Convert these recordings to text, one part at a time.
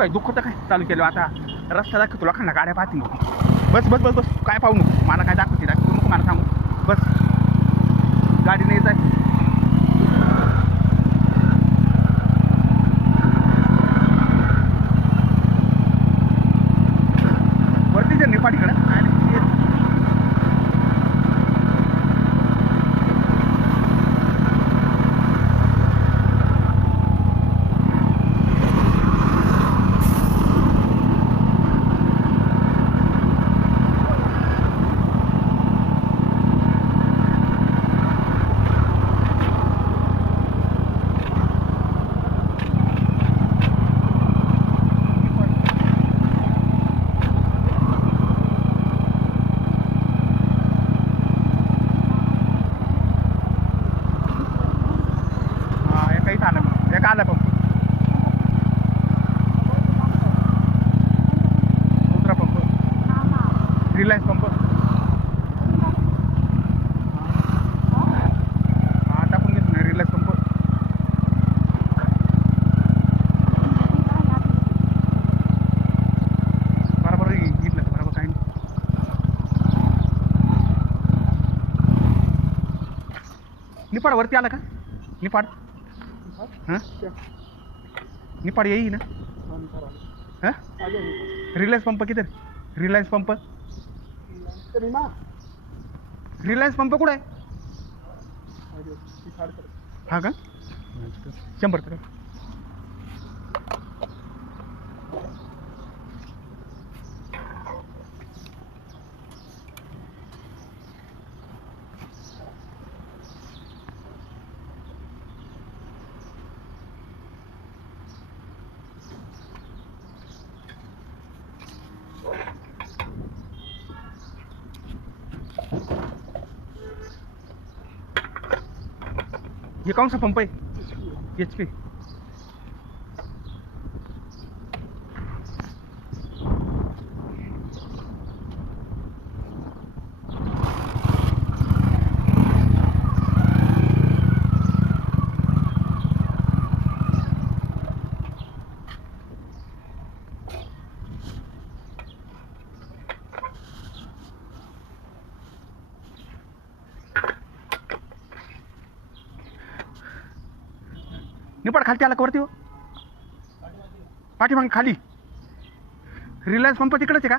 काय दुःख तर काय चालू केलं आता रस्ता दाखव तुला खाना गाड्या पाहतील बस बस बस बस काय पाहू नको मला काय दाखवते दाखवू नको मला सांगू बस गाडी नाही जाय वरती जर निपाडीकडं आला पंप दुसरा पंप रिलायन्स पंप हा टाकून घेतो ना रिलायन्स पंप बरोबर घेतलं बरोबर काही नाही निपाड वरती आला का निपाड हाँ निपाड़ यही ना हाँ रिलायन्स पंप किधर रिलायन्स पंप कुठं आहे हा का 100 ये कौन सा पंप है HP निपाड खालती आला वरती हो पाठीमागे खाली रिलायन्स पंप तिकडेच आहे का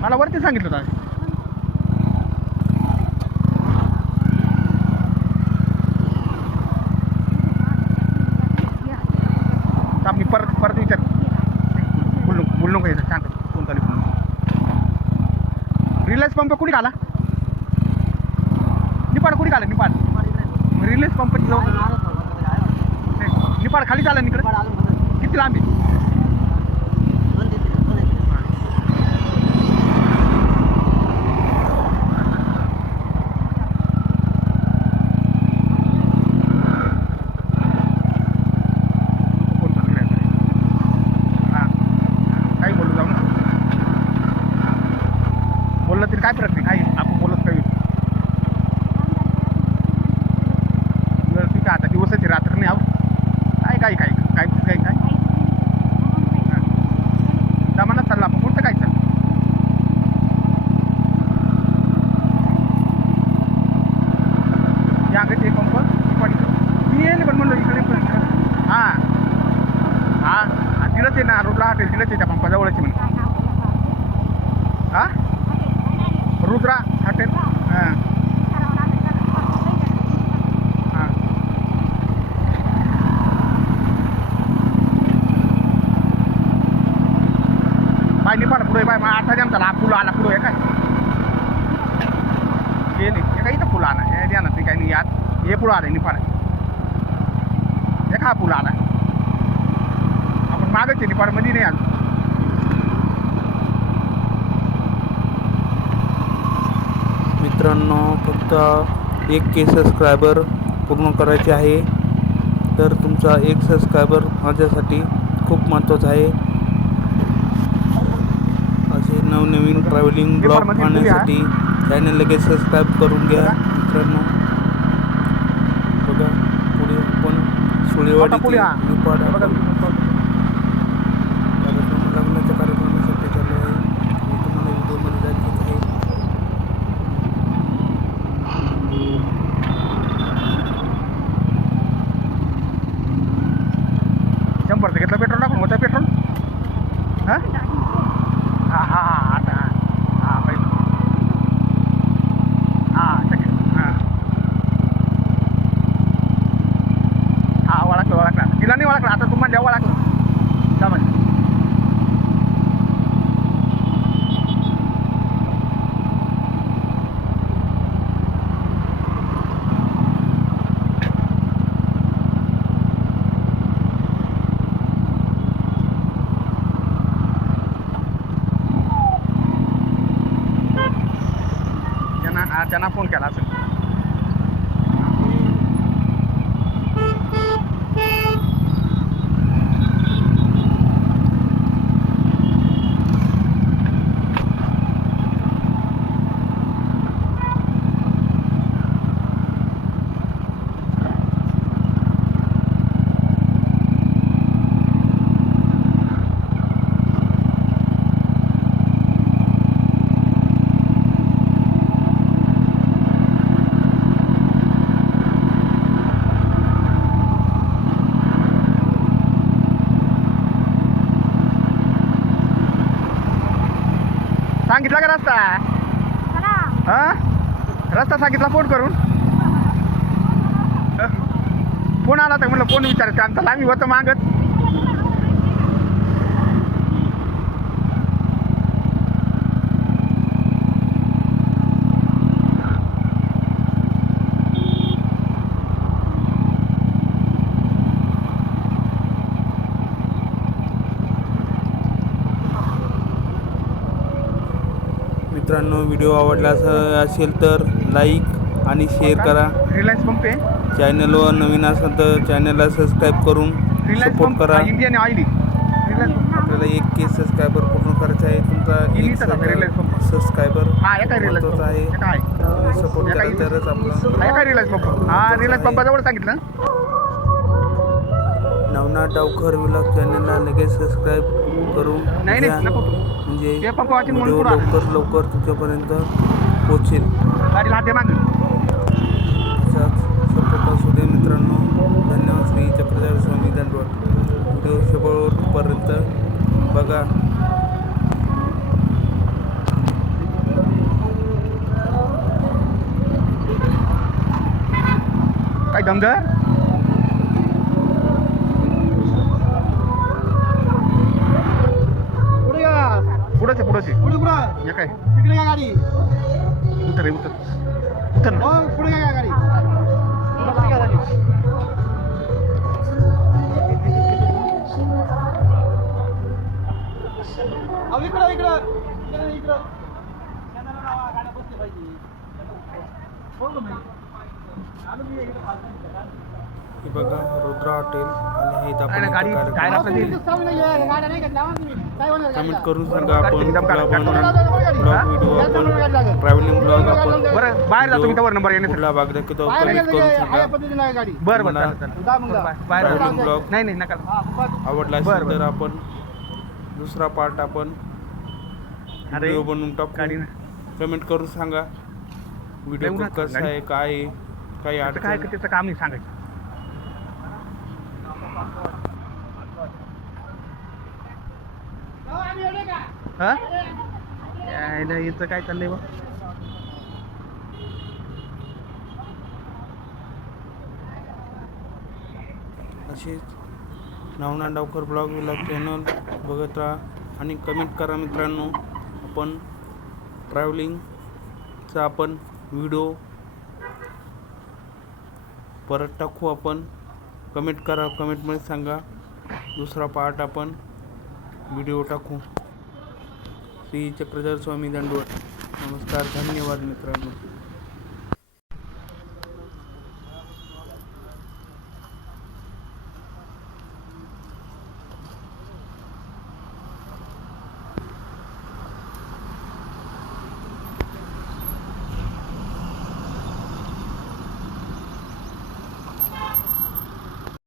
मला वरती सांगितलं होतं मी परत विचार बोललो का शांत फोन चालू रिलायन्स पंप कुठे आला निपाड कुठे आला निपाड रिलायन्स पंप निपाड खाली आला इकडे किती लांब आहे काय फरक नाही काय आपण बोलत काही ठीक आहे आता दिवसाची रात्र नाही आहो काय काय काय काय काय काय जमाना चालला आपण कोणतं काय चाललं या ते पंप मी येईल पण म्हणलो इकडे पण हां हां तिथंच आहे ना रोडला हॉटेल तिथंच आहे त्या पंपाजवळच आहे म्हणून हां रुद्रा हॉटेल हां हां बाय निपाड पुढे बाय मग 8 जण झाला फुलं आला पुढे काय गेली हे काही इथं फुलं आला हे द्या ना ते काही नाही यात हे पुढं आलं निपाड हे का फुलं आला आपण मागच आहे निपाडमध्ये नाही आलो मित्रांनो फक्त 1K सबस्क्रायबर पूर्ण करायचे आहे. तर तुमचा 1 सबस्क्रायबर माझ्यासाठी खूप महत्त्वाचा आहे. असे नवनवीन ट्रॅव्हलिंग ब्लॉग पाहण्यासाठी चॅनल लगेच सबस्क्राईब करून घ्या मित्रांनो. बघा पुढे पण सुळेवाडी ते निपाड लग्नाच्या कार्यक्रमासाठी चालू आहे. मी तुम्हाला व्हिडिओमध्ये दाखवत आहे. 100 घेतलं पेट्रोल टाकून मोठं पेट्रोल. हां हां हां आता हां पाहिजे हां हां हां ओळखलं तिला नाही ओळखलं आता तुम्हाला जेव्हा ओळखलं समज. त्यांना फोन केला असेल. सांगितला का रस्ता? हां रस्ता सांगितला फोन करून. फोन आला तर म्हणलं फोन विचारायचं आमचा आम्ही होतं मागत. मित्रांनो व्हिडिओ आवडला असेल तर लाईक आणि शेअर करा. रिलायन्स पंप आहे. चॅनलवर नवीन असेल तर चॅनलला सबस्क्राईब करून सपोर्ट करा. इंडियन ऑइल आपल्याला 1K सबस्क्रायबर पूर्ण करायचं आहे. तुमचा 1 सबस्क्रायबर महत्त्वाचा आहे. तुम्ही सपोर्ट करा तरच आपला आहे का रिलायन्स पंप. हां रिलायन्स पंपाजवळ सांगितलं. नवनाथ डावकर व्लॉग चॅनलला लगेच सबस्क्राईब करून नाही नको म्हणजे हे पंपाची व्हिडिओ लवकर तुमच्यापर्यंत पोहोचेल. गाडीला हाते माग असाच सपोर्ट असू दे मित्रांनो. धन्यवाद. श्री चक्रधर स्वामी दंडवत. व्हिडिओ शेवटपर्यंत बघा. काय दमदार पुढे पुढे काय तिकडे काय गाडी उतर हो पुढे काय गाडी इकडं गाड्या बसले पाहिजे. हे बघा रुद्रा हॉटेल आणि हे आपण गाडी काय कमेंट करून सांगा. आपण ब्लॉग व्हिडिओ आपण ट्रॅव्हलिंग ब्लॉग आपण बरं बाहेर जातो मी त्यावर नंबर येणे कुठला भाग दाखवतो कमेंट करून सांगा. बरं बाहेर ट्रॅव्हलिंग ब्लॉग नाही नका आवडला असेल तर आपण दुसरा पार्ट आपण व्हिडिओ बनवून टाकू. कमेंट करून सांगा व्हिडिओ कसा आहे काय आहे काही काय अडचण त्याचं काम नाही सांगायचं. हां यायचं काय चाललंय बा. असेच नवनाथ डावकर ब्लॉग चॅनल बघत राहा आणि कमेंट करा मित्रांनो. आपण ट्रॅव्हलिंगचा आपण व्हिडिओ परत टाकू. आपण कमेंट करा. कमेंटमध्ये सांगा दुसरा पार्ट आपण व्हिडिओ टाकू. श्री चक्रधर स्वामी दंडवत. नमस्कार. धन्यवाद मित्रांनो.